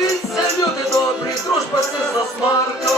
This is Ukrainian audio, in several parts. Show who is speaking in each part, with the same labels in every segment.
Speaker 1: дивіться, люди добрі, дружба це засмарка.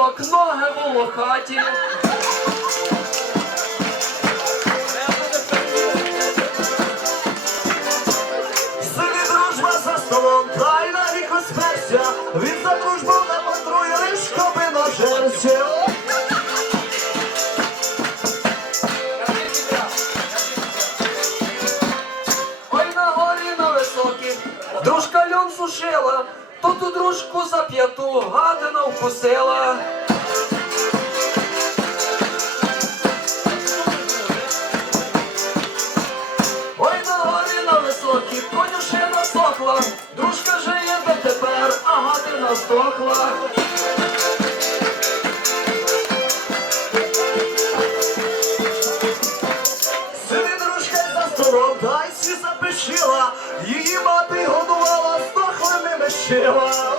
Speaker 1: Дружок ноги волохаті.
Speaker 2: Сині дружба за столом, та й на віку сперся. Він за дружбу не мандрує, лиш коби на.
Speaker 1: Ой на горі на високій, дружка льон сушила, то ту дружку за п'яту гадина вкусила. Ой на горі на високій, конюшина сохла, дружка жиє дотепер, а гадина здохла.
Speaker 2: Сині дружка за столом, запишила. Її мати годувала здохлими мишила.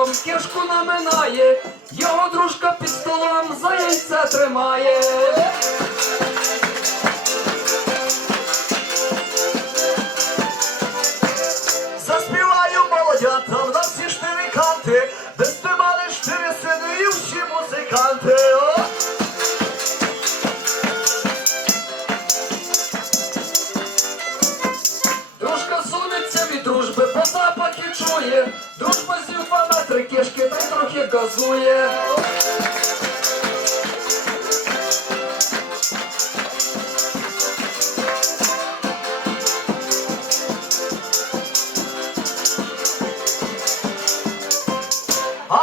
Speaker 1: Столом, кишку наминає, його дружка під столом за яйця тримає.
Speaker 2: Заспіваю молодята, в нас всі штириканти, де співали штири сини і всі музиканти.
Speaker 1: Дружка сунеться від дружби, по запахи чує.
Speaker 2: А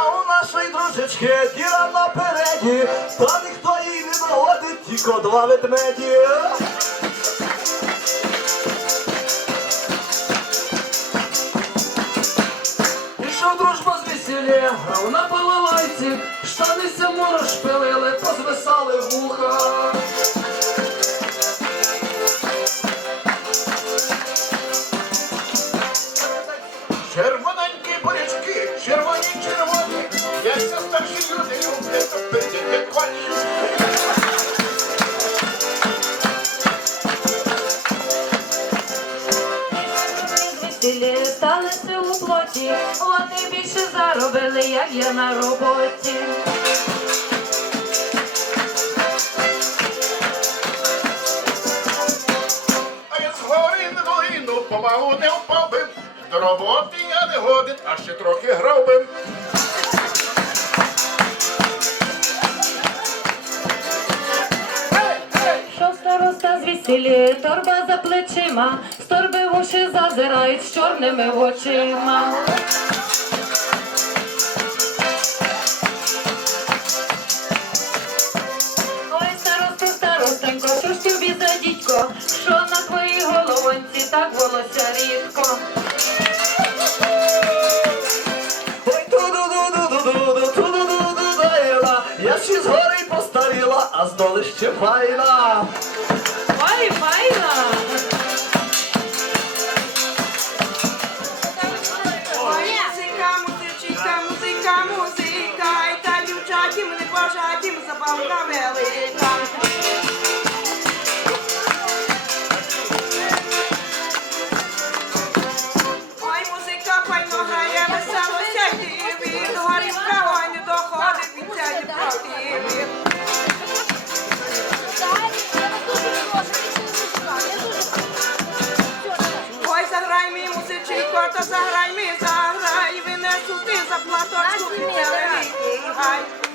Speaker 2: у нашої дружечки діра напереді, та ніхто їй не доводить, тільки два ведмеді.
Speaker 1: Грав на балалайці, штани сяму розшпилили, позвисали вуха.
Speaker 3: Червоненькі бурячки, червоні, червоні, яся старші люди люблять, то пиздять коні.
Speaker 4: Весілі сталися у плоті, вони більше заробили, як я на роботі.
Speaker 3: А я згори на долину помалу не впав би. До роботи я не годен, а ще трохи грав.
Speaker 4: Староста торба за плечима, з торби в уші зазирають з чорними очима. Ой, старосто, старостенько, що ж тобі за дідько, що на твоїй головонці так волосся рідко.
Speaker 2: Я ще згори й постаріла, а здоли ще файна.
Speaker 4: Ой!
Speaker 5: Музика, музичка, музика, музика, та дівчатім не бажатім забавка велика. Ой, музика файно грає, весело сяйти, від горі справа не доходить від цієї правди. Мій то заграй мій, заграй, винесу ти за платочку, гай.